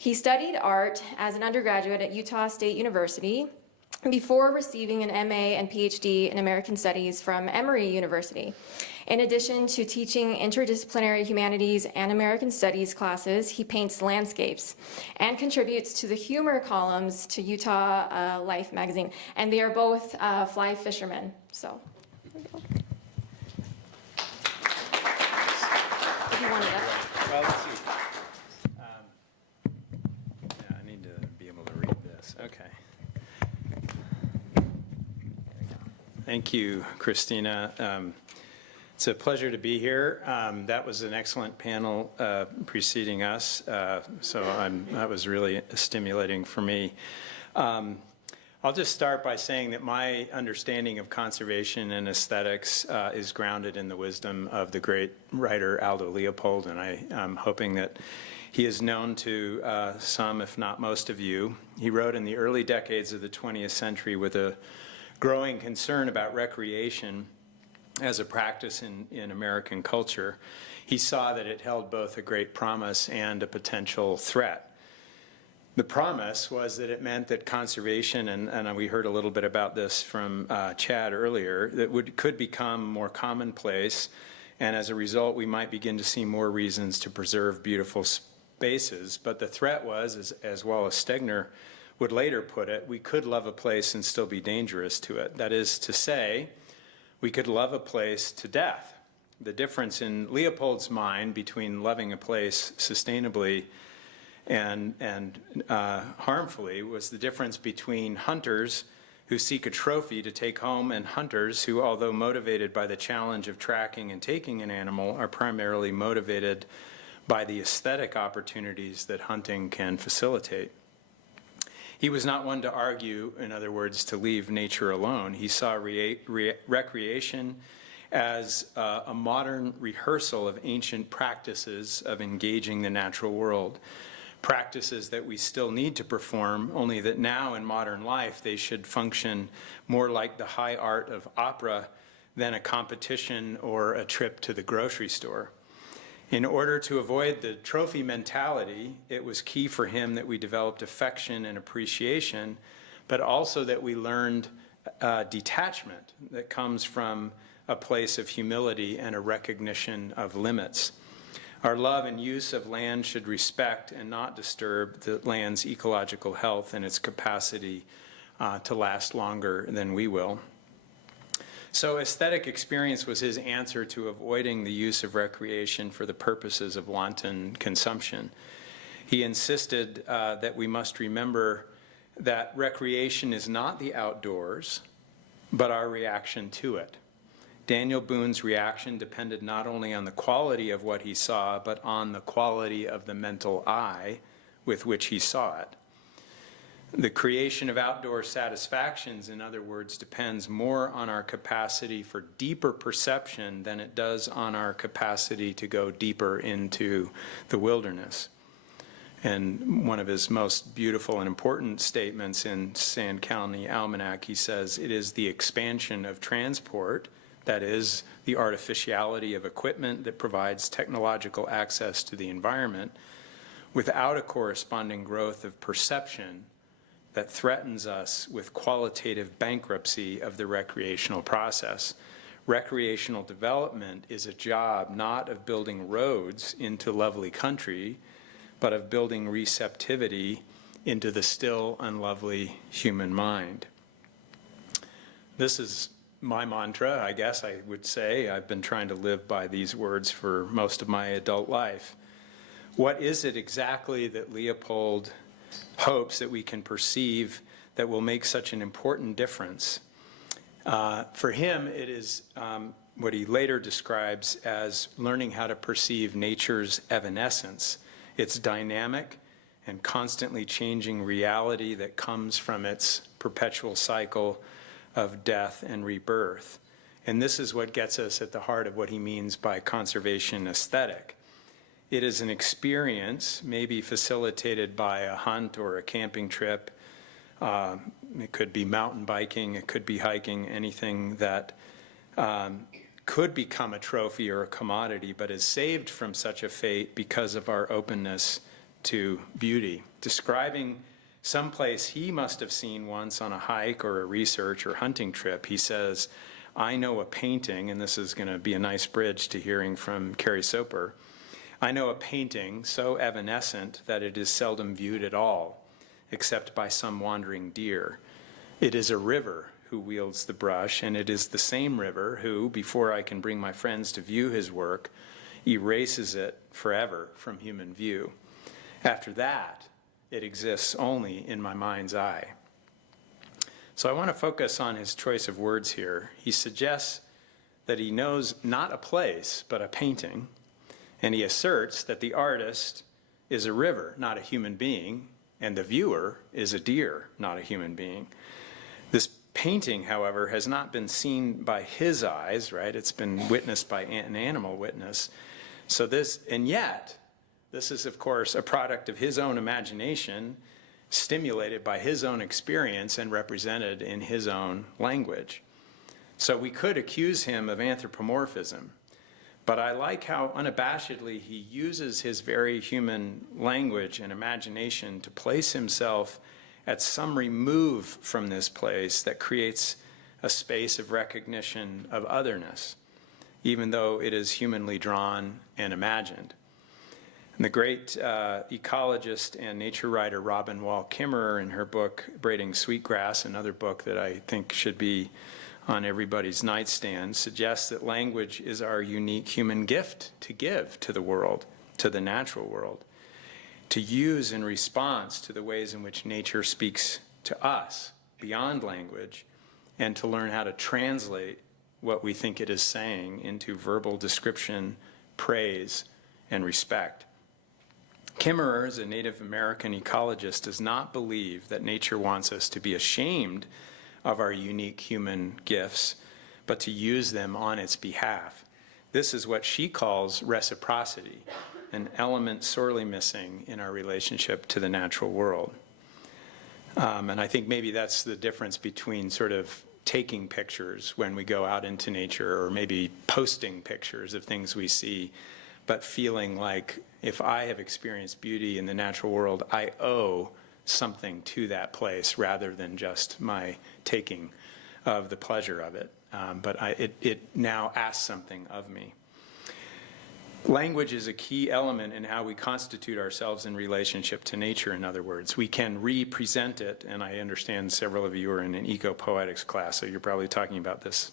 He studied art as an undergraduate at Utah State University before receiving an MA and PhD in American Studies from Emory University. In addition to teaching interdisciplinary humanities and American Studies classes, he paints landscapes and contributes to the humor columns to Utah Life magazine. And they are both fly fishermen. So, there we go. If you wanted that. Well, let's see. Yeah, I need to be able to read this. Okay. Thank you, Kristina. It's a pleasure to be here. That was an excellent panel preceding us, so that was really stimulating for me. I'll just start by saying that my understanding of conservation and aesthetics is grounded in the wisdom of the great writer Aldo Leopold, and I'm hoping that he is known to some, if not most of you. He wrote in the early decades of the 20th century with a growing concern about recreation as a practice in American culture. He saw that it held both a great promise and a potential threat. The promise was that it meant that conservation, and we heard a little bit about this from Chad earlier, that could become more commonplace, and as a result we might begin to see more reasons to preserve beautiful spaces. But the threat was, as well as Stegner would later put it, we could love a place and still be dangerous to it. That is to say, we could love a place to death. The difference in Leopold's mind between loving a place sustainably and harmfully was the difference between hunters who seek a trophy to take home and hunters who, although motivated by the challenge of tracking and taking an animal, are primarily motivated by the aesthetic opportunities that hunting can facilitate. He was not one to argue, in other words, to leave nature alone. He saw recreation as a modern rehearsal of ancient practices of engaging the natural world, practices that we still need to perform, only that now in modern life they should function more like the high art of opera than a competition or a trip to the grocery store. In order to avoid the trophy mentality, it was key for him that we developed affection and appreciation, but also that we learned detachment that comes from a place of humility and a recognition of limits. Our love and use of land should respect and not disturb the land's ecological health and its capacity to last longer than we will. So aesthetic experience was his answer to avoiding the use of recreation for the purposes of wanton consumption. He insisted that we must remember that recreation is not the outdoors, but our reaction to it. Daniel Boone's reaction depended not only on the quality of what he saw, but on the quality of the mental eye with which he saw it. The creation of outdoor satisfactions, in other words, depends more on our capacity for deeper perception than it does on our capacity to go deeper into the wilderness. And one of his most beautiful and important statements in Sand County Almanac, he says, "It is the expansion of transport, that is, the artificiality of equipment that provides technological access to the environment, without a corresponding growth of perception, that threatens us with qualitative bankruptcy of the recreational process. Recreational development is a job not of building roads into lovely country, but of building receptivity into the still unlovely human mind." This is my mantra, I guess I would say. I've been trying to live by these words for most of my adult life. What is it exactly that Leopold hopes that we can perceive that will make such an important difference? For him, it is what he later describes as learning how to perceive nature's evanescence, its dynamic and constantly changing reality that comes from its perpetual cycle of death and rebirth. And this is what gets us at the heart of what he means by conservation aesthetic. It is an experience, maybe facilitated by a hunt or a camping trip. It could be mountain biking, it could be hiking, anything that could become a trophy or a commodity, but is saved from such a fate because of our openness to beauty, describing some place he must have seen once on a hike or a research or hunting trip. He says, I know a painting, and this is going to be a nice bridge to hearing from Kerry Soper. I know a painting so evanescent that it is seldom viewed at all, except by some wandering deer. It is a river who wields the brush, and it is the same river who, before I can bring my friends to view his work, erases it forever from human view. After that, it exists only in my mind's eye. So I want to focus on his choice of words here. He suggests that he knows not a place, but a painting, and he asserts that the artist is a river, not a human being, and the viewer is a deer, not a human being. This painting, however, has not been seen by his eyes, right? It's been witnessed by an animal witness. So and yet, this is, of course, a product of his own imagination, stimulated by his own experience and represented in his own language. So we could accuse him of anthropomorphism, but I like how unabashedly he uses his very human language and imagination to place himself at some remove from this place that creates a space of recognition of otherness, even though it is humanly drawn and imagined. And the great ecologist and nature writer Robin Wall Kimmerer, in her book Braiding Sweetgrass, another book that I think should be on everybody's nightstand, suggests that language is our unique human gift to give to the world, to the natural world, to use in response to the ways in which nature speaks to us beyond language, and to learn how to translate what we think it is saying into verbal description, praise, and respect. Kimmerer, as a Native American ecologist, does not believe that nature wants us to be ashamed of our unique human gifts, but to use them on its behalf. This is what she calls reciprocity, an element sorely missing in our relationship to the natural world. And I think maybe that's the difference between sort of taking pictures when we go out into nature, or maybe posting pictures of things we see, but feeling like if I have experienced beauty in the natural world, I owe something to that place rather than just my taking of the pleasure of it. But it now asks something of me. Language is a key element in how we constitute ourselves in relationship to nature, in other words. We can represent it, and I understand several of you are in an eco-poetics class, so you're probably talking about this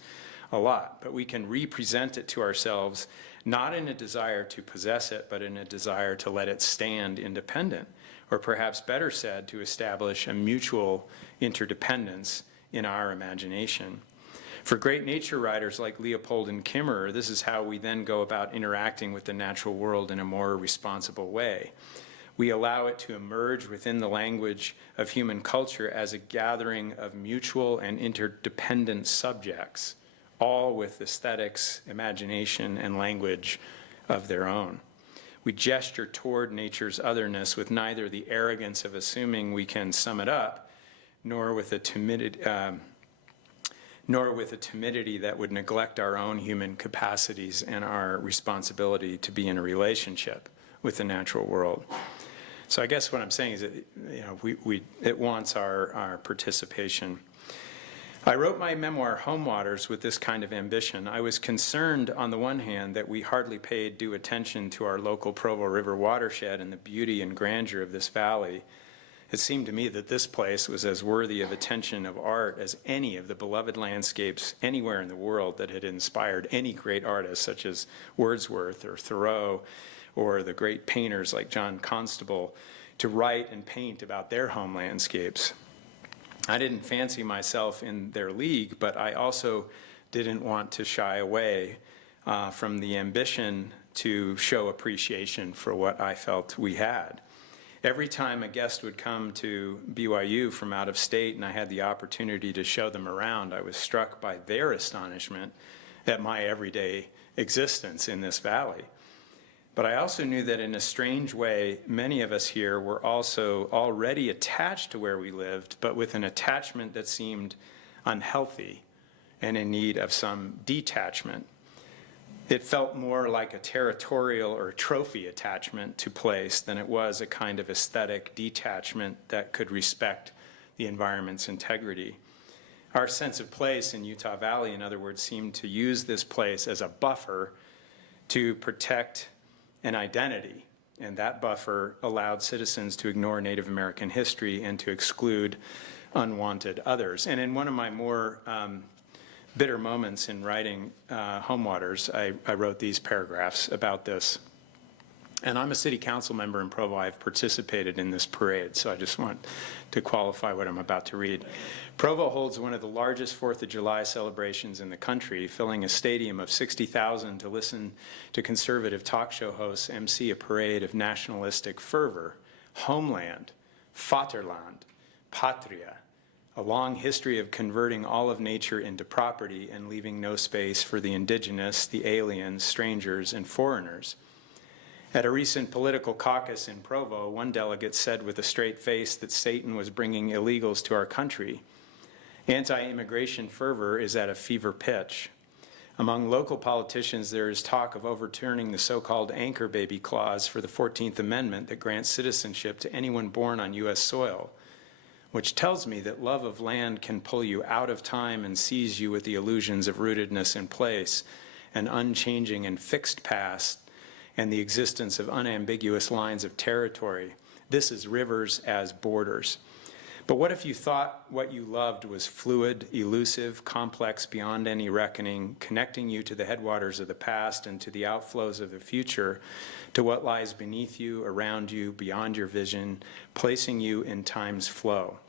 a lot, but we can represent it to ourselves, not in a desire to possess it, but in a desire to let it stand independent, or perhaps better said, to establish a mutual interdependence in our imagination. For great nature writers like Leopold and Kimmerer, this is how we then go about interacting with the natural world in a more responsible way. We allow it to emerge within the language of human culture as a gathering of mutual and interdependent subjects, all with aesthetics, imagination, and language of their own. We gesture toward nature's otherness with neither the arrogance of assuming we can sum it up, nor with a timidity that would neglect our own human capacities and our responsibility to be in a relationship with the natural world. So I guess what I'm saying is that, it wants our participation. I wrote my memoir, Home Waters, with this kind of ambition. I was concerned, on the one hand, that we hardly paid due attention to our local Provo River watershed and the beauty and grandeur of this valley. It seemed to me that this place was as worthy of attention of art as any of the beloved landscapes anywhere in the world that had inspired any great artist, such as Wordsworth or Thoreau, or the great painters like John Constable, to write and paint about their home landscapes. I didn't fancy myself in their league, but I also didn't want to shy away from the ambition to show appreciation for what I felt we had. Every time a guest would come to BYU from out of state and I had the opportunity to show them around, I was struck by their astonishment at my everyday existence in this valley. But I also knew that in a strange way, many of us here were also already attached to where we lived, but with an attachment that seemed unhealthy and in need of some detachment. It felt more like a territorial or trophy attachment to place than it was a kind of aesthetic detachment that could respect the environment's integrity. Our sense of place in Utah Valley, in other words, seemed to use this place as a buffer to protect an identity. And that buffer allowed citizens to ignore Native American history and to exclude unwanted others. And in one of my more bitter moments in writing Home Waters, I wrote these paragraphs about this. And I'm a city council member in Provo. I've participated in this parade, so I just want to qualify what I'm about to read. Provo holds one of the largest 4th of July celebrations in the country, filling a stadium of 60,000 to listen to conservative talk show hosts MC a parade of nationalistic fervor. Homeland, Vaterland, Patria, a long history of converting all of nature into property and leaving no space for the indigenous, the aliens, strangers, and foreigners. At a recent political caucus in Provo, one delegate said with a straight face that Satan was bringing illegals to our country. Anti-immigration fervor is at a fever pitch. Among local politicians, there is talk of overturning the so-called anchor baby clause for the 14th Amendment that grants citizenship to anyone born on U.S. soil, which tells me that love of land can pull you out of time and seize you with the illusions of rootedness in place, an unchanging and fixed past, and the existence of unambiguous lines of territory. This is rivers as borders. But what if you thought what you loved was fluid, elusive, complex beyond any reckoning, connecting you to the headwaters of the past and to the outflows of the future, to what lies beneath you, around you, beyond your vision, placing you in time's flow?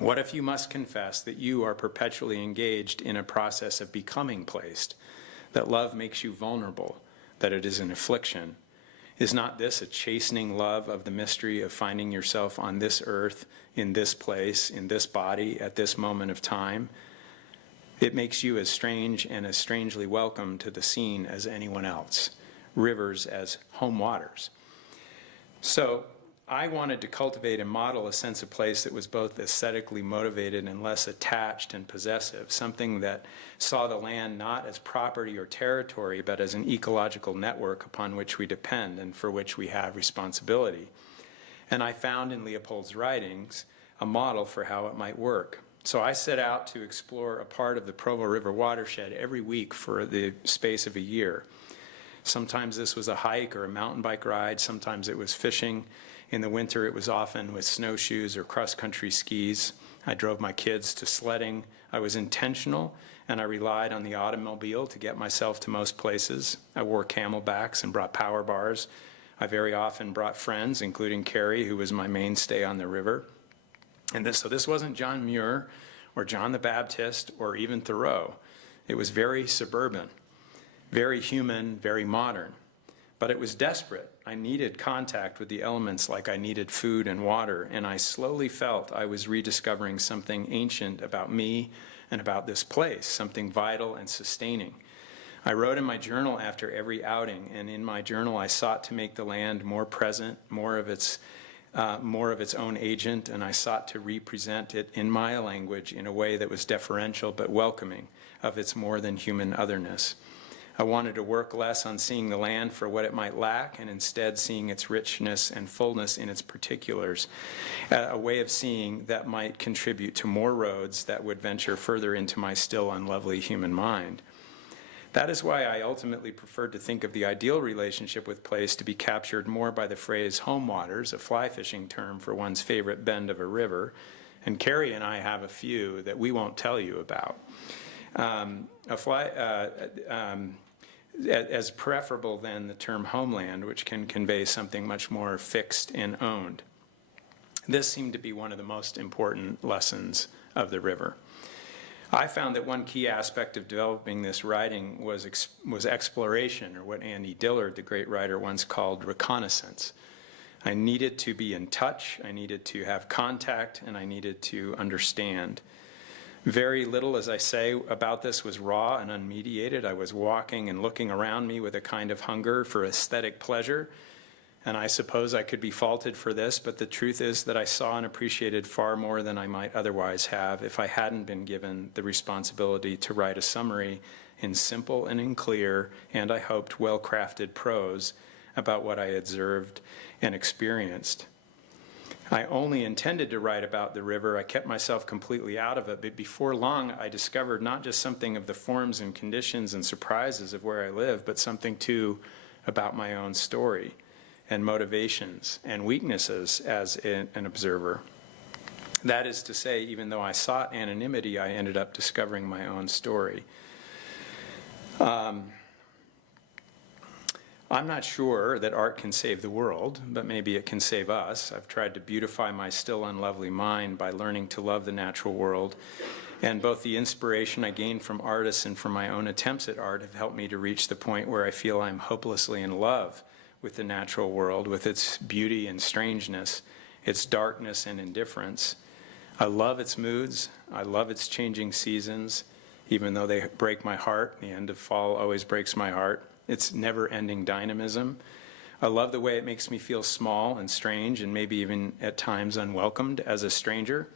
What if you must confess that you are perpetually engaged in a process of becoming placed, that love makes you vulnerable, that it is an affliction? Is not this a chastening love of the mystery of finding yourself on this earth, in this place, in this body, at this moment of time? It makes you as strange and as strangely welcome to the scene as anyone else. Rivers as home waters. So I wanted to cultivate and model a sense of place that was both aesthetically motivated and less attached and possessive, something that saw the land not as property or territory, but as an ecological network upon which we depend and for which we have responsibility. And I found in Leopold's writings a model for how it might work. So I set out to explore a part of the Provo River watershed every week for the space of a year. Sometimes this was a hike or a mountain bike ride, sometimes it was fishing. In the winter, it was often with snowshoes or cross-country skis. I drove my kids to sledding. I was intentional, and I relied on the automobile to get myself to most places. I wore camelbacks and brought power bars. I very often brought friends, including Kerry, who was my mainstay on the river. So this wasn't John Muir or John the Baptist or even Thoreau. It was very suburban, very human, very modern. But it was desperate. I needed contact with the elements like I needed food and water, and I slowly felt I was rediscovering something ancient about me and about this place, something vital and sustaining. I wrote in my journal after every outing, and in my journal I sought to make the land more present, more of its own agent, and I sought to represent it in my language in a way that was deferential but welcoming of its more than human otherness. I wanted to work less on seeing the land for what it might lack and instead seeing its richness and fullness in its particulars, a way of seeing that might contribute to more roads that would venture further into my still unlovely human mind. That is why I ultimately preferred to think of the ideal relationship with place to be captured more by the phrase home waters, a fly fishing term for one's favorite bend of a river, and Kerry and I have a few that we won't tell you about. As preferable than the term homeland, which can convey something much more fixed and owned. This seemed to be one of the most important lessons of the river. I found that one key aspect of developing this writing was exploration, or what Andy Dillard, the great writer, once called reconnaissance. I needed to be in touch, I needed to have contact, and I needed to understand. Very little, as I say, about this was raw and unmediated. I was walking and looking around me with a kind of hunger for aesthetic pleasure, and I suppose I could be faulted for this, but the truth is that I saw and appreciated far more than I might otherwise have if I hadn't been given the responsibility to write a summary in simple and in clear, and I hoped well-crafted prose about what I observed and experienced. I only intended to write about the river. I kept myself completely out of it, but before long I discovered not just something of the forms and conditions and surprises of where I live, but something too about my own story and motivations and weaknesses as an observer. That is to say, even though I sought anonymity, I ended up discovering my own story. I'm not sure that art can save the world, but maybe it can save us. I've tried to beautify my still unlovely mind by learning to love the natural world, and both the inspiration I gained from artists and from my own attempts at art have helped me to reach the point where I feel I'm hopelessly in love with the natural world, with its beauty and strangeness, its darkness and indifference. I love its moods. I love its changing seasons, even though they break my heart. The end of fall always breaks my heart. Its never-ending dynamism. I love the way it makes me feel small and strange and maybe even at times unwelcomed as a stranger.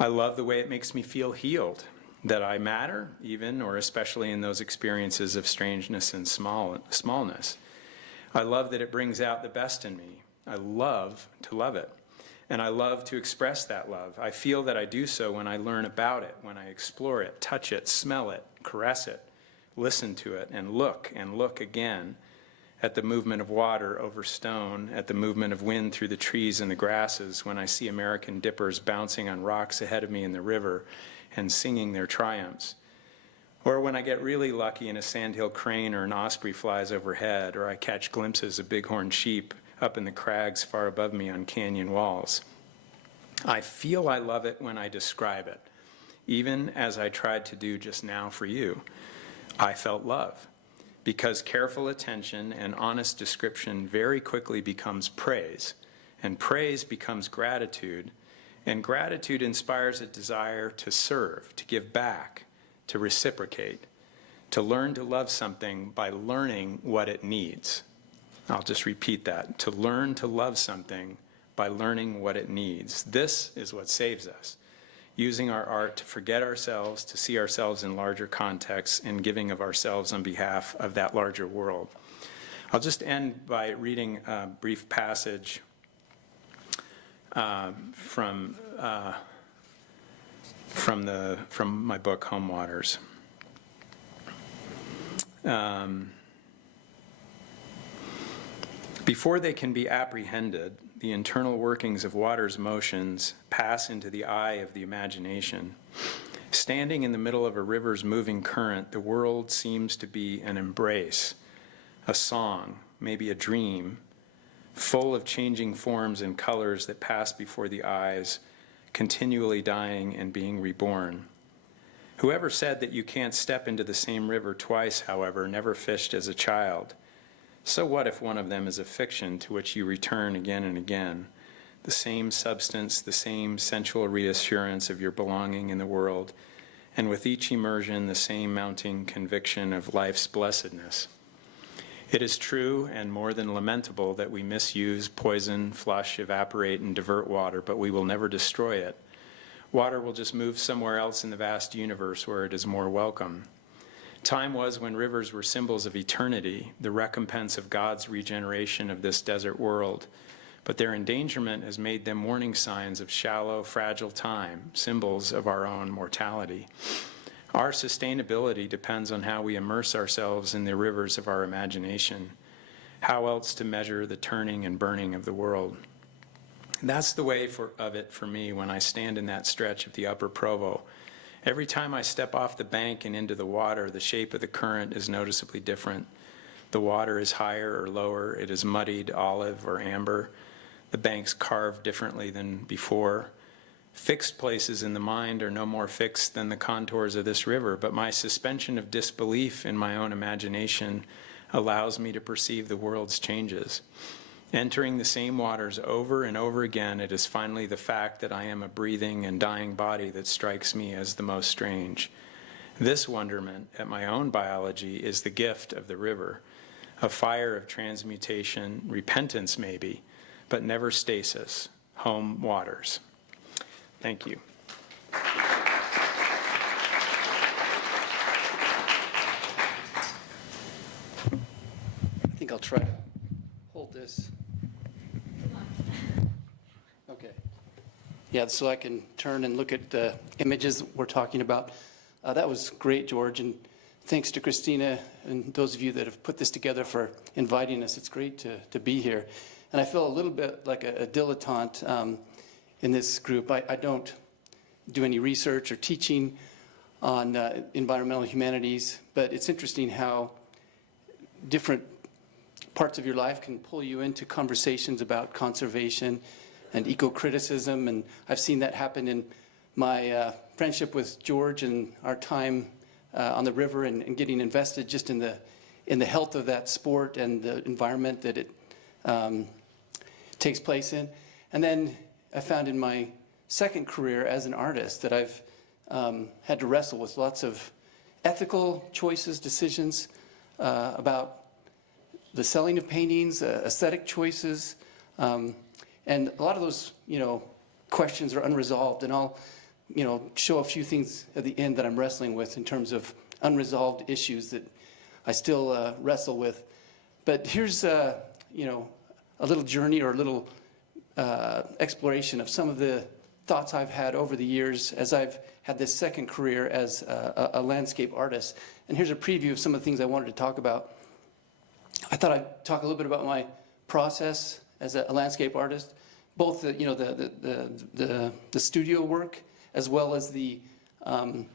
I love the way it makes me feel healed, that I matter even or especially in those experiences of strangeness and smallness. I love that it brings out the best in me. I love to love it. And I love to express that love. I feel that I do so when I learn about it, when I explore it, touch it, smell it, caress it, listen to it, and look again at the movement of water over stone, at the movement of wind through the trees and the grasses, when I see American dippers bouncing on rocks ahead of me in the river and singing their triumphs. Or when I get really lucky and a sandhill crane or an osprey flies overhead, or I catch glimpses of bighorn sheep up in the crags far above me on canyon walls. I feel I love it when I describe it, even as I tried to do just now for you. I felt love, because careful attention and honest description very quickly becomes praise, and praise becomes gratitude, and gratitude inspires a desire to serve, to give back, to reciprocate, to learn to love something by learning what it needs. I'll just repeat that. To learn to love something by learning what it needs. This is what saves us. Using our art to forget ourselves, to see ourselves in larger contexts, and giving of ourselves on behalf of that larger world. I'll just end by reading a brief passage from my book, Home Waters. Before they can be apprehended, the internal workings of water's motions pass into the eye of the imagination. Standing in the middle of a river's moving current, the world seems to be an embrace, a song, maybe a dream, full of changing forms and colors that pass before the eyes, continually dying and being reborn. Whoever said that you can't step into the same river twice, however, never fished as a child. So what if one of them is a fiction to which you return again and again? The same substance, the same sensual reassurance of your belonging in the world, and with each immersion, the same mounting conviction of life's blessedness. It is true and more than lamentable that we misuse, poison, flush, evaporate, and divert water, but we will never destroy it. Water will just move somewhere else in the vast universe where it is more welcome. Time was when rivers were symbols of eternity, the recompense of God's regeneration of this desert world. But their endangerment has made them warning signs of shallow, fragile time, symbols of our own mortality. Our sustainability depends on how we immerse ourselves in the rivers of our imagination. How else to measure the turning and burning of the world? That's the way of it for me when I stand in that stretch of the Upper Provo. Every time I step off the bank and into the water, the shape of the current is noticeably different. The water is higher or lower. It is muddied, olive, or amber. The banks carved differently than before. Fixed places in the mind are no more fixed than the contours of this river, but my suspension of disbelief in my own imagination allows me to perceive the world's changes. Entering the same waters over and over again, it is finally the fact that I am a breathing and dying body that strikes me as the most strange. This wonderment at my own biology is the gift of the river, a fire of transmutation, repentance maybe, but never stasis, home waters. Thank you. I'll try to hold this. Okay. Yeah, so I can turn and look at the images we're talking about. That was great, George, and thanks to Kristina and those of you that have put this together for inviting us. It's great to be here. And I feel a little bit like a dilettante in this group. I don't do any research or teaching on environmental humanities, but it's interesting how different parts of your life can pull you into conversations about conservation and eco-criticism, and I've seen that happen in my friendship with George and our time on the river and getting invested just in the health of that sport and the environment that it takes place in. And then I found in my second career as an artist that I've had to wrestle with lots of ethical choices, decisions about the selling of paintings, aesthetic choices, and a lot of those, questions are unresolved. And I'll, show a few things at the end that I'm wrestling with in terms of unresolved issues that I still wrestle with. But here's, a little journey or a little exploration of some of the thoughts I've had over the years as I've had this second career as a landscape artist. And here's a preview of some of the things I wanted to talk about. I thought I'd talk a little bit about my process as a landscape artist, both the studio work as well as the kind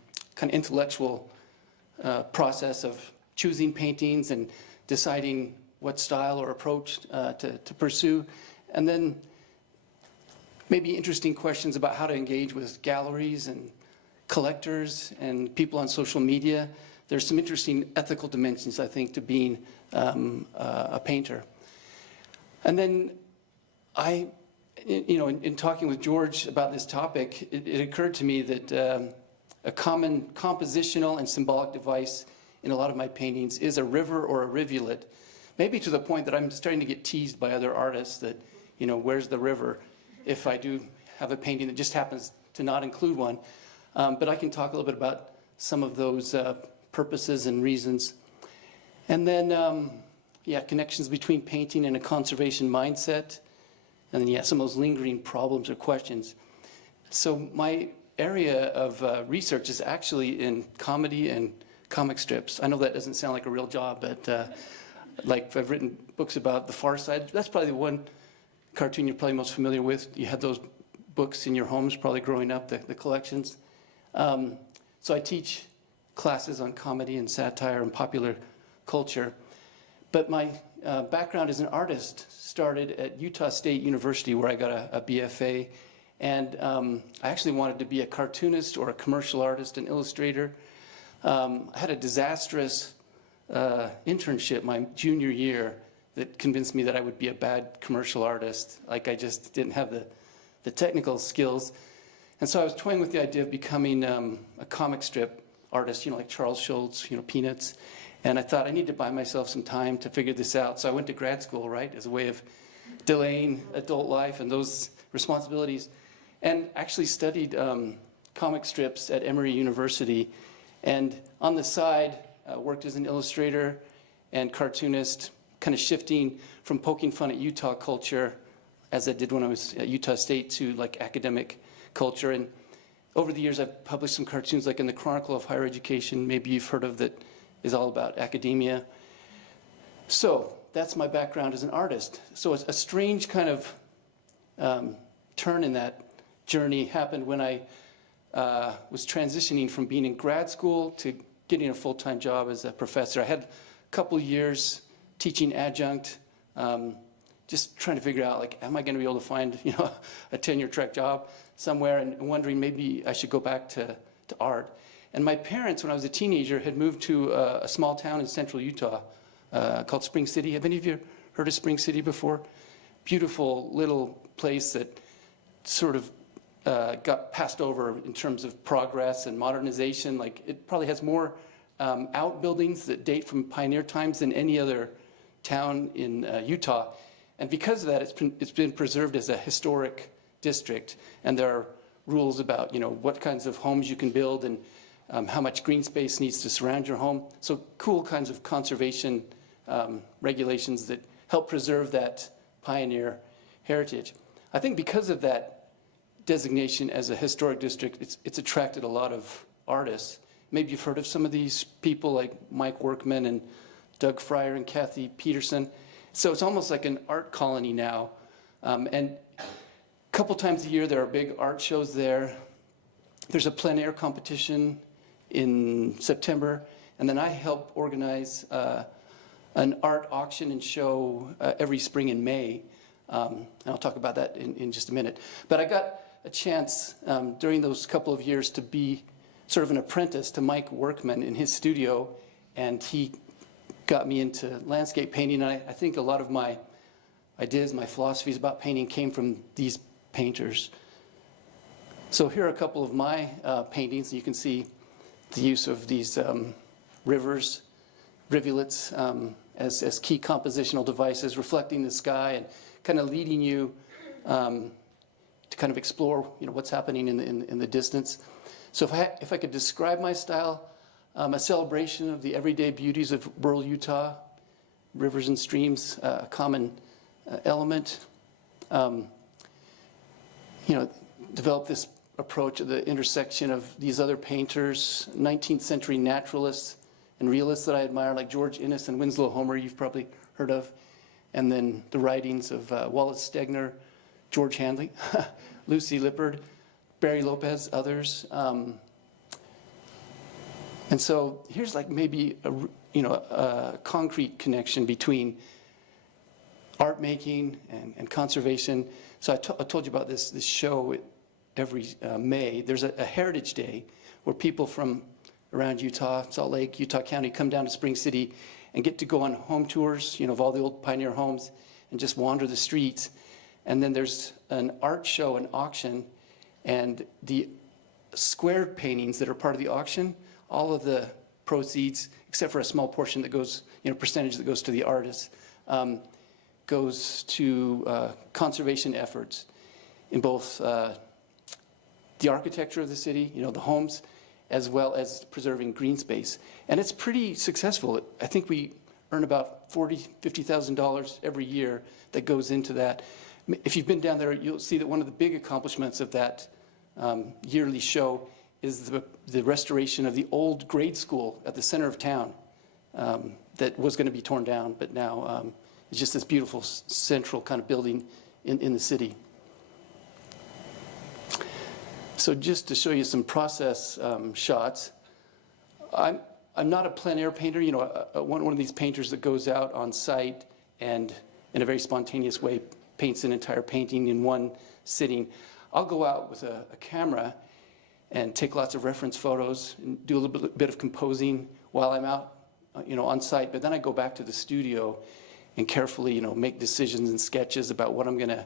of intellectual process of choosing paintings and deciding what style or approach to pursue, and then maybe interesting questions about how to engage with galleries and collectors and people on social media. There's some interesting ethical dimensions, I think, to being a painter. And then in talking with George about this topic, it occurred to me that a common compositional and symbolic device in a lot of my paintings is a river or a rivulet, maybe to the point that I'm starting to get teased by other artists that, where's the river, if I do have a painting that just happens to not include one. But I can talk a little bit about some of those purposes and reasons. And then, connections between painting and a conservation mindset. And then, some of those lingering problems or questions. So my area of research is actually in comedy and comic strips. I know that doesn't sound like a real job, but like I've written books about the Far Side. That's probably the one cartoon you're probably most familiar with. You had those books in your homes probably growing up, the collections. So I teach classes on comedy and satire and popular culture. But my background as an artist started at Utah State University, where I got a BFA. And I actually wanted to be a cartoonist or a commercial artist, an illustrator. I had a disastrous internship my junior year that convinced me that I would be a bad commercial artist. Like, I just didn't have the technical skills. And so I was toying with the idea of becoming a comic strip artist, like Charles Schulz, Peanuts. And I thought I need to buy myself some time to figure this out. So I went to grad school, right, as a way of delaying adult life and those responsibilities. And actually studied comic strips at Emory University. And on the side, worked as an illustrator and cartoonist, kind of shifting from poking fun at Utah culture, as I did when I was at Utah State, to like academic culture. And over the years, I've published some cartoons, like in the Chronicle of Higher Education, maybe you've heard of, that is all about academia. So that's my background as an artist. So a strange kind of turn in that journey happened when I was transitioning from being in grad school to getting a full-time job as a professor. I had a couple years teaching adjunct, just trying to figure out, like, am I going to be able to find, a tenure-track job somewhere, and wondering maybe I should go back to art. And my parents, when I was a teenager, had moved to a small town in central Utah called Spring City. Have any of you heard of Spring City before? Beautiful little place that sort of got passed over in terms of progress and modernization. Like, it probably has more outbuildings that date from pioneer times than any other town in Utah. And because of that, it's been preserved as a historic district. And there are rules about, what kinds of homes you can build and how much green space needs to surround your home. So cool kinds of conservation regulations that help preserve that pioneer heritage. I think because of that designation as a historic district, it's attracted a lot of artists. Maybe you've heard of some of these people like Mike Workman and Doug Fryer and Kathy Peterson. So it's almost like an art colony now. And a couple times a year there are big art shows there. There's a plein air competition in September. And then I help organize an art auction and show every spring in May. And I'll talk about that in just a minute. But I got a chance during those couple of years to be sort of an apprentice to Mike Workman in his studio, and he got me into landscape painting. And I think a lot of my ideas, my philosophies about painting came from these painters. So here are a couple of my paintings. You can see the use of these rivers, rivulets as key compositional devices, reflecting the sky and kind of leading you to kind of explore, what's happening in the distance. So if I could describe my style, a celebration of the everyday beauties of rural Utah, rivers and streams, a common element. Develop this approach at the intersection of these other painters, 19th century naturalists and realists that I admire, like George Inness and Winslow Homer, you've probably heard of, and then the writings of Wallace Stegner, George Handley, Lucy Lippard, Barry Lopez, others. And so here's like maybe a concrete connection between art making and conservation. So I told you about this show every May. There's a Heritage Day where people from around Utah, Salt Lake, Utah County come down to Spring City and get to go on home tours, of all the old pioneer homes and just wander the streets. And then there's an art show, an auction, and the squared paintings that are part of the auction, all of the proceeds, except for a small portion that goes, percentage that goes to the artists, goes to conservation efforts in both the architecture of the city, the homes, as well as preserving green space. And it's pretty successful. I think we earn about $40,000, $50,000 every year that goes into that. If you've been down there, you'll see that one of the big accomplishments of that yearly show is the restoration of the old grade school at the center of town that was going to be torn down, but now it's just this beautiful central kind of building in the city. So just to show you some process shots, I'm not a plein air painter, one of these painters that goes out on site and in a very spontaneous way paints an entire painting in one sitting. I'll go out with a camera and take lots of reference photos and do a little bit of composing while I'm out, on site. But then I go back to the studio and carefully, make decisions and sketches about what I'm going to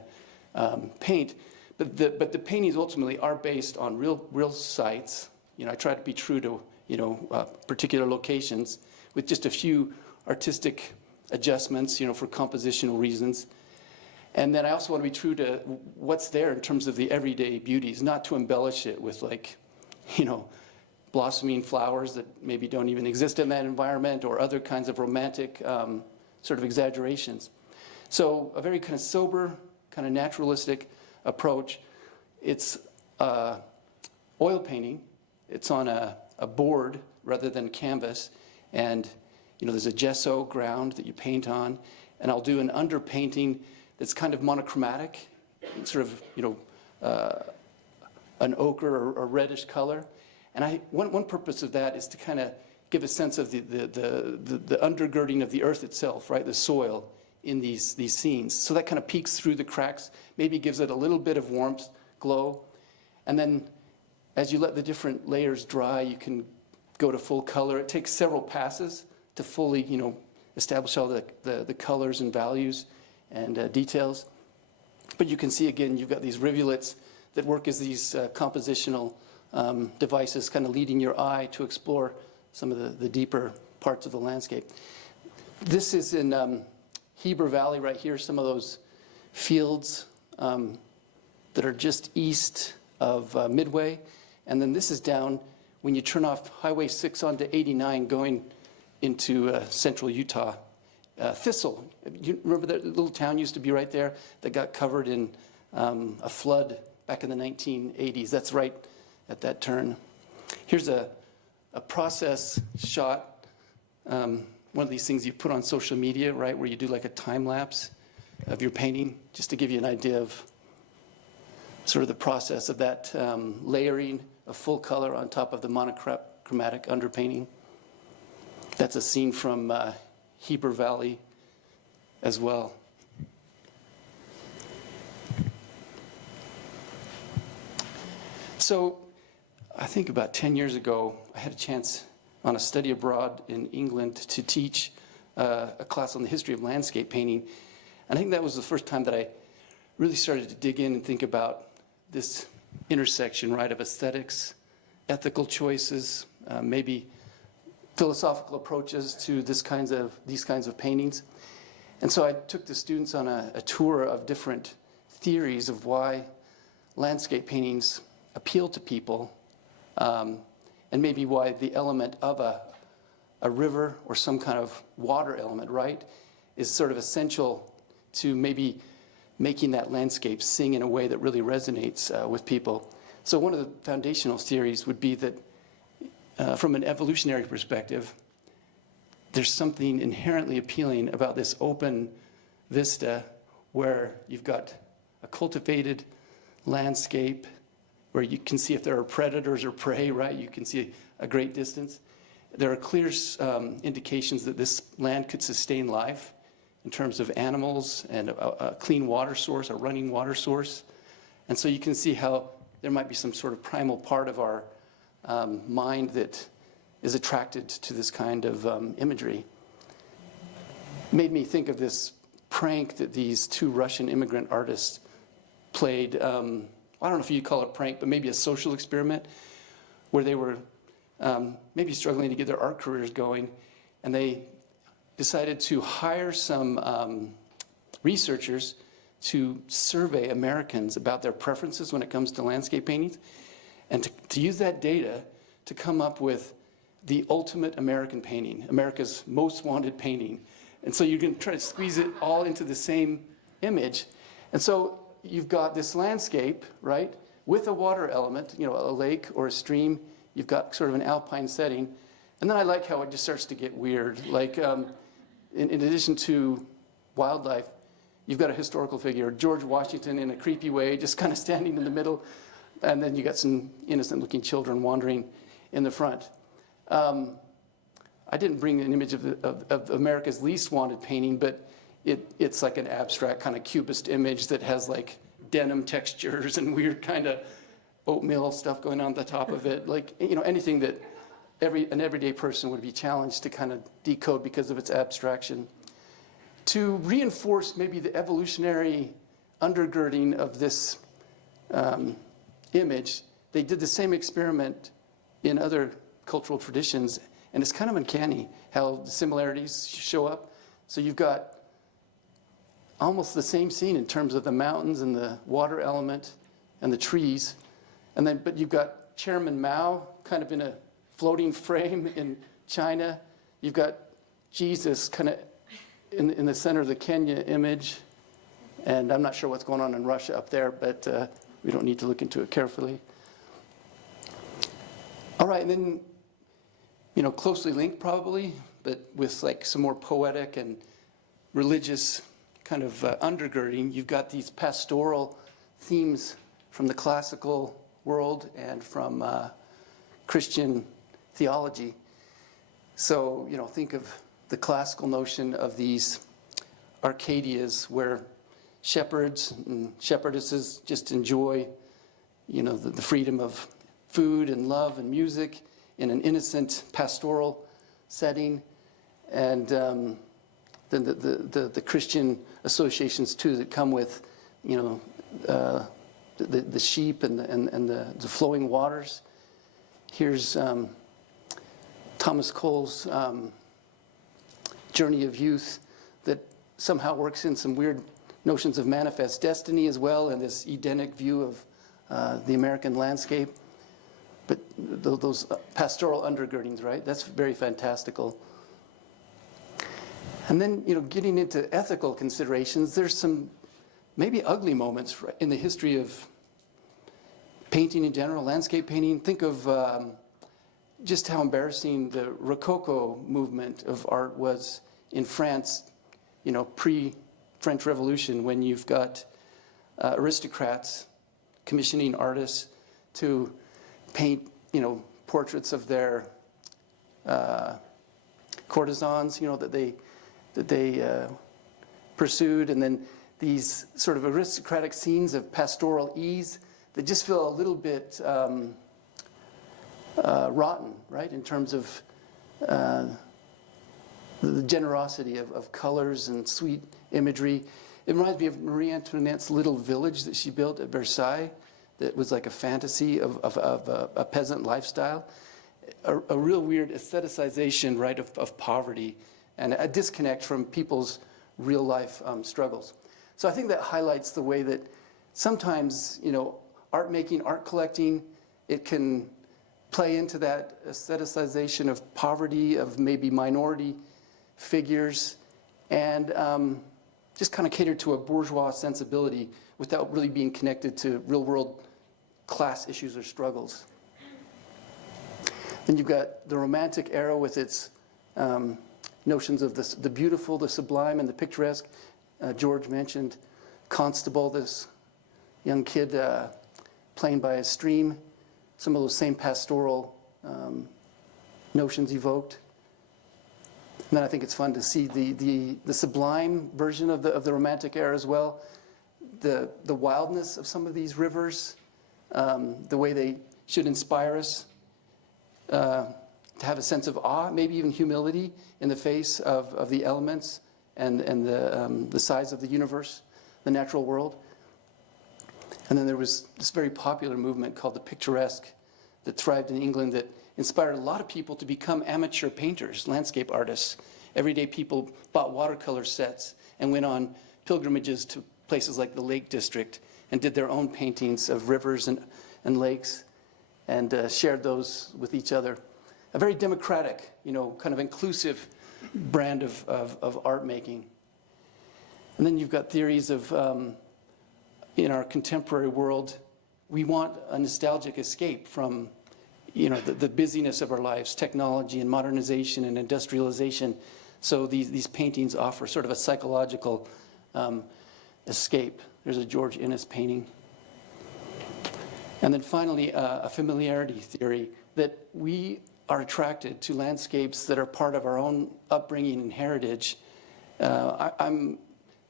paint. But the paintings ultimately are based on real sites. I try to be true to particular locations with just a few artistic adjustments, for compositional reasons. And then I also want to be true to what's there in terms of the everyday beauties, not to embellish it with blossoming flowers that maybe don't even exist in that environment or other kinds of romantic sort of exaggerations. So a very kind of sober, kind of naturalistic approach. It's oil painting. It's on a board rather than canvas. And, there's a gesso ground that you paint on. And I'll do an underpainting that's kind of monochromatic, sort of, an ochre or reddish color. And one purpose of that is to kind of give a sense of the undergirding of the earth itself, right, the soil in these scenes. So that kind of peeks through the cracks, maybe gives it a little bit of warmth, glow. And then as you let the different layers dry, you can go to full color. It takes several passes to fully, establish all the colors and values and details. But you can see, again, you've got these rivulets that work as these compositional devices, kind of leading your eye to explore some of the deeper parts of the landscape. This is in Heber Valley right here, some of those fields that are just east of Midway. And then this is down when you turn off Highway 6 onto 89 going into central Utah. Thistle. You remember that little town used to be right there that got covered in a flood back in the 1980s? That's right at that turn. Here's a process shot, one of these things you put on social media, right, where you do like a time lapse of your painting, just to give you an idea of sort of the process of that layering of full color on top of the monochromatic underpainting. That's a scene from Heber Valley as well. So I think about 10 years ago, I had a chance on a study abroad in England to teach a class on the history of landscape painting. And I think that was the first time that I really started to dig in and think about this intersection, right, of aesthetics, ethical choices, maybe philosophical approaches to these kinds of paintings. And so I took the students on a tour of different theories of why landscape paintings appeal to people, and maybe why the element of a river or some kind of water element, right, is sort of essential to maybe making that landscape sing in a way that really resonates with people. So one of the foundational theories would be that from an evolutionary perspective, there's something inherently appealing about this open vista where you've got a cultivated landscape where you can see if there are predators or prey, right? You can see a great distance. There are clear indications that this land could sustain life in terms of animals and a clean water source, a running water source. And so you can see how there might be some sort of primal part of our mind that is attracted to this kind of imagery. Made me think of this prank that these two Russian immigrant artists played. I don't know if you'd call it a prank, but maybe a social experiment where they were maybe struggling to get their art careers going, and they decided to hire some researchers to survey Americans about their preferences when it comes to landscape paintings, and to use that data to come up with the ultimate American painting, America's most wanted painting. And so you're going to try to squeeze it all into the same image. And so you've got this landscape, right, with a water element, you know, a lake or a stream. You've got sort of an alpine setting. And then I like how it just starts to get weird. Like, in addition to wildlife, you've got a historical figure, George Washington in a creepy way, just kind of standing in the middle. And then you got some innocent-looking children wandering in the front. I didn't bring an image of America's least wanted painting, but it's like an abstract kind of cubist image that has like denim textures and weird kind of oatmeal stuff going on the top of it. Like, you know, anything that an everyday person would be challenged to kind of decode because of its abstraction. To reinforce maybe the evolutionary undergirding of this image, they did the same experiment in other cultural traditions, and it's kind of uncanny how the similarities show up. So you've got almost the same scene in terms of the mountains and the water element and the trees, and then but you've got Chairman Mao kind of in a floating frame in China. You've got Jesus kind of in the center of the Kenya image, and I'm not sure what's going on in Russia up there, but we don't need to look into it carefully. All right, and then, you know, closely linked probably, but with like some more poetic and religious kind of undergirding, you've got these pastoral themes from the classical world and from Christian theology. So, you know, think of the classical notion of these Arcadias where shepherds and shepherdesses just enjoy, you know, the freedom of food and love and music in an innocent pastoral setting. And then the Christian associations too that come with, you know, the sheep and the flowing waters. Here's Thomas Cole's Journey of Youth that somehow works in some weird notions of manifest destiny as well, and this Edenic view of the American landscape. But those pastoral undergirdings, right? That's very fantastical. And then, getting into ethical considerations, there's some maybe ugly moments in the history of painting in general, landscape painting. Think of just how embarrassing the Rococo movement of art was in France, pre-French Revolution, when you've got aristocrats commissioning artists to paint, portraits of their courtesans, that they pursued, and then these sort of aristocratic scenes of pastoral ease that just feel a little bit rotten, right, in terms of the generosity of colors and sweet imagery. It reminds me of Marie Antoinette's little village that she built at Versailles that was like a fantasy of a peasant lifestyle. A real weird aestheticization, right, of poverty and a disconnect from people's real life struggles. So I think that highlights the way that sometimes, art making, art collecting, it can play into that aestheticization of poverty, of maybe minority figures, and just kind of cater to a bourgeois sensibility without really being connected to real world class issues or struggles. Then you've got the Romantic era with its notions of the beautiful, the sublime, and the picturesque. George mentioned Constable, this young kid playing by a stream. Some of those same pastoral notions evoked. And then I think it's fun to see the sublime version of the Romantic era as well. The wildness of some of these rivers, the way they should inspire us to have a sense of awe, maybe even humility in the face of the elements and the size of the universe, the natural world. And then there was this very popular movement called the picturesque that thrived in England that inspired a lot of people to become amateur painters, landscape artists. Everyday people bought watercolor sets and went on pilgrimages to places like the Lake District and did their own paintings of rivers and lakes and shared those with each other. A very democratic, kind of inclusive brand of art making. And then you've got theories of, in our contemporary world, we want a nostalgic escape from the busyness of our lives, technology and modernization and industrialization. So these paintings offer sort of a psychological escape. There's a George Inness painting. And then finally, a familiarity theory that we are attracted to landscapes that are part of our own upbringing and heritage. I'm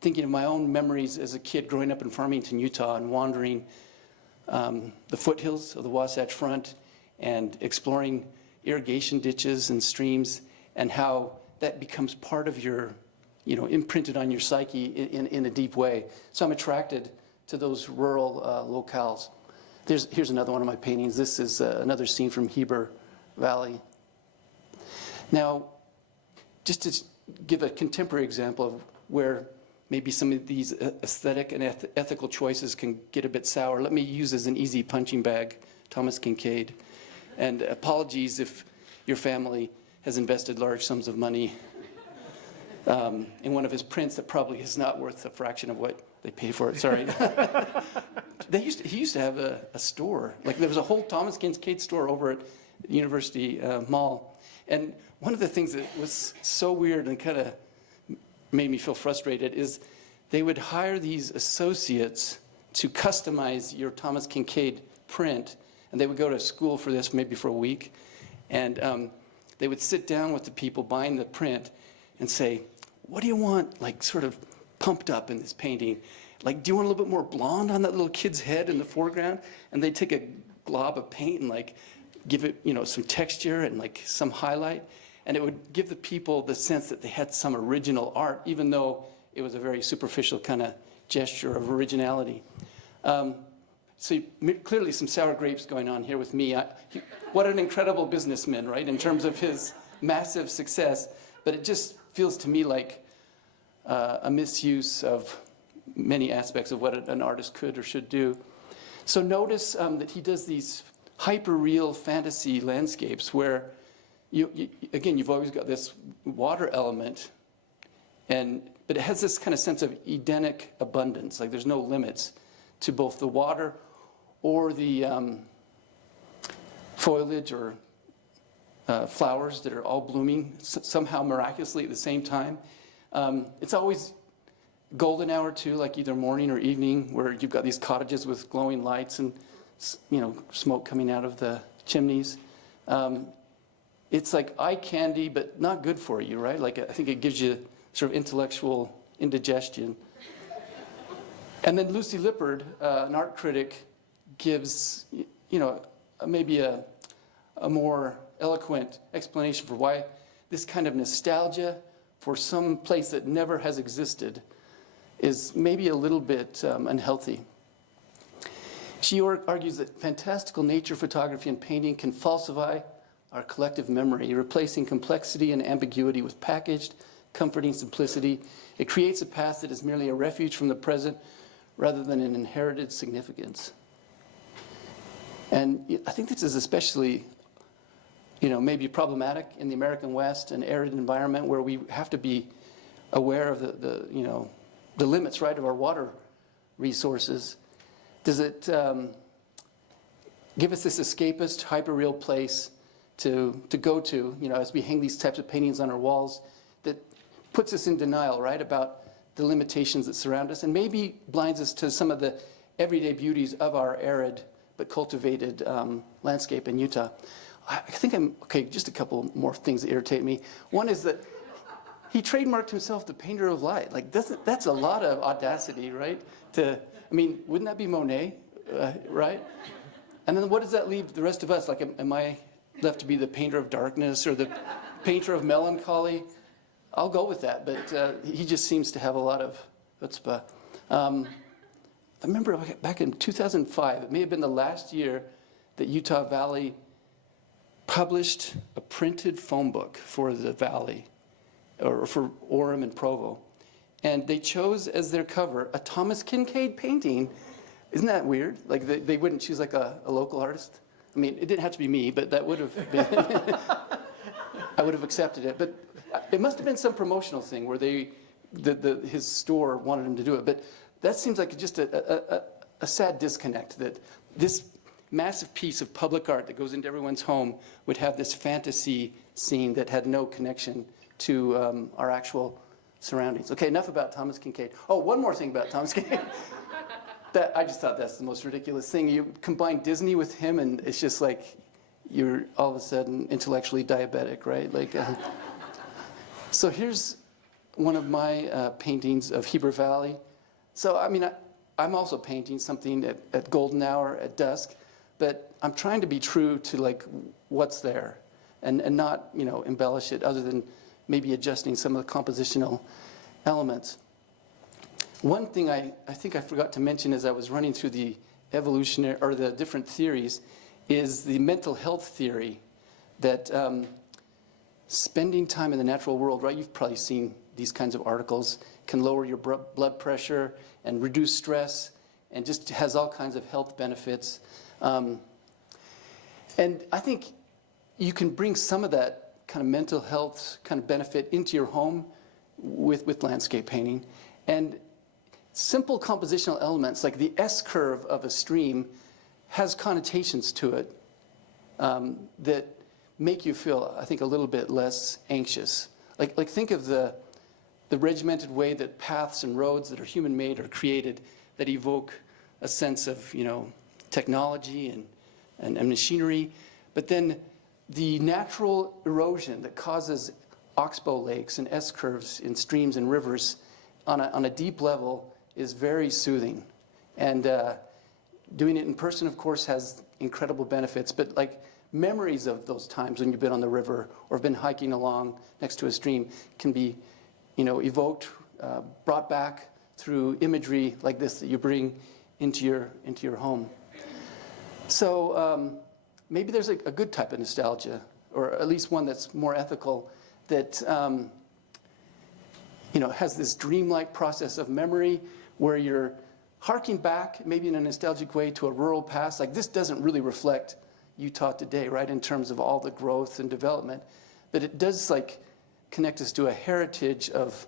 thinking of my own memories as a kid growing up in Farmington, Utah, and wandering the foothills of the Wasatch Front and exploring irrigation ditches and streams, and how that becomes part of your, imprinted on your psyche in a deep way. So I'm attracted to those rural locales. Here's another one of my paintings. This is another scene from Heber Valley. Now, just to give a contemporary example of where maybe some of these aesthetic and ethical choices can get a bit sour, let me use as an easy punching bag Thomas Kincaid. And apologies if your family has invested large sums of money in one of his prints that probably is not worth a fraction of what they pay for it. Sorry. He used to have a store. Like, there was a whole Thomas Kincaid store over at University Mall. And one of the things that was so weird and kind of made me feel frustrated is they would hire these associates to customize your Thomas Kincaid print. And they would go to school for this, maybe for a week. And they would sit down with the people buying the print and say, what do you want, like, sort of pumped up in this painting? Like, do you want a little bit more blonde on that little kid's head in the foreground? And they'd take a glob of paint and, like, give it, some texture and, like, some highlight. And it would give the people the sense that they had some original art, even though it was a very superficial kind of gesture of originality. So clearly some sour grapes going on here with me. What an incredible businessman, right, in terms of his massive success. But it just feels to me like a misuse of many aspects of what an artist could or should do. So notice that he does these hyper-real fantasy landscapes where, again, you've always got this water element But it has this kind of sense of Edenic abundance, like there's no limits to both the water or the foliage or flowers that are all blooming somehow miraculously at the same time. It's always golden hour too, like either morning or evening, where you've got these cottages with glowing lights and smoke coming out of the chimneys. It's like eye candy, but not good for you, right? Like I think it gives you sort of intellectual indigestion. And then Lucy Lippard, an art critic, gives maybe a more eloquent explanation for why this kind of nostalgia for some place that never has existed is maybe a little bit unhealthy. She argues that fantastical nature photography and painting can falsify our collective memory, replacing complexity and ambiguity with packaged, comforting simplicity. It creates a past that is merely a refuge from the present rather than an inherited significance. And I think this is especially, maybe problematic in the American West, an arid environment where we have to be aware of the limits, right, of our water resources. Does it give us this escapist, hyper-real place to go to, as we hang these types of paintings on our walls that puts us in denial, right, about the limitations that surround us and maybe blinds us to some of the everyday beauties of our arid but cultivated landscape in Utah? I think just a couple more things that irritate me. One is that he trademarked himself the painter of light. Like, that's a lot of audacity, right? Wouldn't that be Monet, right? And then what does that leave the rest of us? Like, am I left to be the painter of darkness or the painter of melancholy? I'll go with that, but he just seems to have a lot of chutzpah. I remember back in 2005, it may have been the last year that Utah Valley published a printed phone book for the Valley, or for Orem and Provo. And they chose as their cover a Thomas Kincaid painting. Isn't that weird? Like they wouldn't choose like a local artist? It didn't have to be me, but that would have been, I would have accepted it. But it must have been some promotional thing where his store wanted him to do it. But that seems like just a sad disconnect, that this massive piece of public art that goes into everyone's home would have this fantasy scene that had no connection to our actual surroundings. Okay, enough about Thomas Kincaid. Oh, one more thing about Thomas Kincaid. I just thought that's the most ridiculous thing. You combine Disney with him, and it's just like you're all of a sudden intellectually diabetic, right? So here's one of my paintings of Heber Valley. So, I'm also painting something at golden hour, at dusk, but I'm trying to be true to what's there and not, embellish it other than maybe adjusting some of the compositional elements. One thing I think I forgot to mention as I was running through the evolutionary, or the different theories, is the mental health theory that spending time in the natural world, right? You've probably seen these kinds of articles, can lower your blood pressure and reduce stress, and just has all kinds of health benefits. And I think you can bring some of that kind of mental health kind of benefit into your home with landscape painting. And simple compositional elements like the S-curve of a stream has connotations to it that make you feel, I think, a little bit less anxious. Like think of the regimented way that paths and roads that are human-made are created that evoke a sense of, technology and machinery. But then the natural erosion that causes oxbow lakes and S-curves in streams and rivers on a deep level is very soothing. And doing it in person, of course, has incredible benefits. But memories of those times when you've been on the river or been hiking along next to a stream can be, evoked, brought back through imagery like this that you bring into your home. So maybe there's a good type of nostalgia, or at least one that's more ethical, that has this dreamlike process of memory where you're harking back, maybe in a nostalgic way, to a rural past. This doesn't really reflect Utah today, right, in terms of all the growth and development, but it does connect us to a heritage of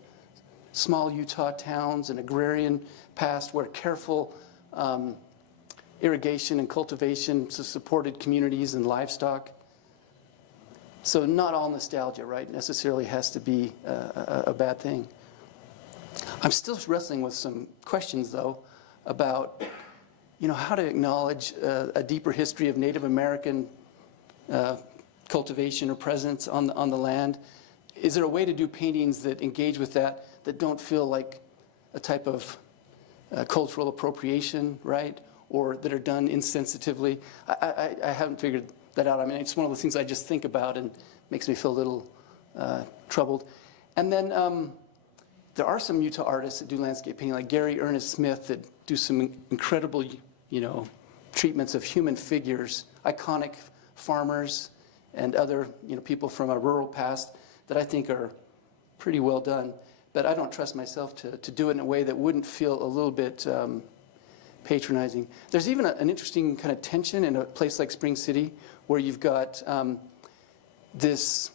small Utah towns, an agrarian past where careful irrigation and cultivation supported communities and livestock. So not all nostalgia, right, necessarily has to be a bad thing. I'm still wrestling with some questions, though, about how to acknowledge a deeper history of Native American cultivation or presence on the land. Is there a way to do paintings that engage with that don't feel like a type of cultural appropriation, right? Or that are done insensitively? I haven't figured that out. I mean, it's one of the things I just think about and makes me feel a little troubled. And then there are some Utah artists that do landscape painting, like Gary Ernest Smith, that do some incredible, treatments of human figures, iconic farmers and other, people from a rural past that I think are pretty well done. But I don't trust myself to do it in a way that wouldn't feel a little bit patronizing. There's even an interesting kind of tension in a place like Spring City, where you've got this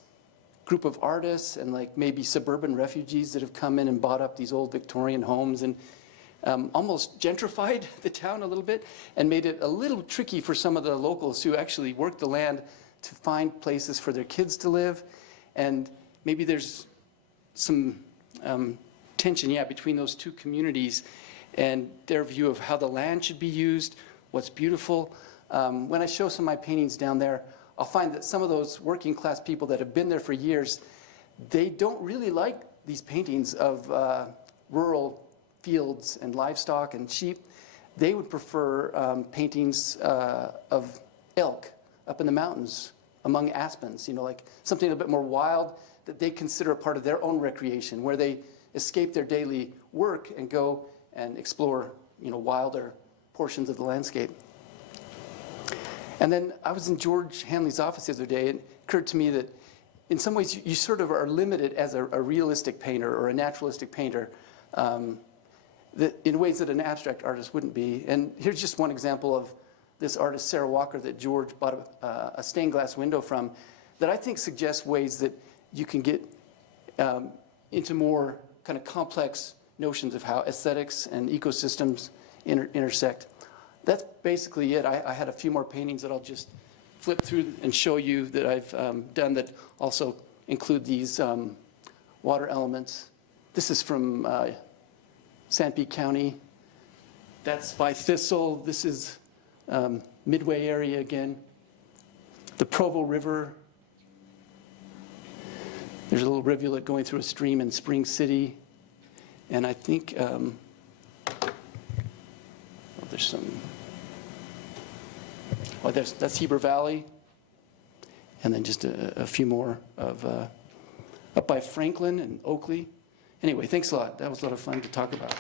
group of artists and like maybe suburban refugees that have come in and bought up these old Victorian homes and almost gentrified the town a little bit and made it a little tricky for some of the locals who actually work the land to find places for their kids to live. And maybe there's some tension, between those two communities and their view of how the land should be used, what's beautiful. When I show some of my paintings down there, I'll find that some of those working class people that have been there for years, they don't really like these paintings of rural fields and livestock and sheep. They would prefer paintings of elk up in the mountains among aspens, like something a bit more wild that they consider a part of their own recreation, where they escape their daily work and go and explore, wilder portions of the landscape. And then I was in George Handley's office the other day, and it occurred to me that in some ways you sort of are limited as a realistic painter or a naturalistic painter that in ways that an abstract artist wouldn't be. And here's just one example of this artist, Sarah Walker, that George bought a stained glass window from, that I think suggests ways that you can get into more kind of complex notions of how aesthetics and ecosystems intersect. That's basically it. I had a few more paintings that I'll just flip through and show you that I've done that also include these water elements. This is from Sanpete County. That's by Thistle. This is Midway area again. The Provo River. There's a little rivulet going through a stream in Spring City. And I think there's some, that's Heber Valley. And then just a few more of up by Franklin and Oakley. Anyway, thanks a lot. That was a lot of fun to talk about.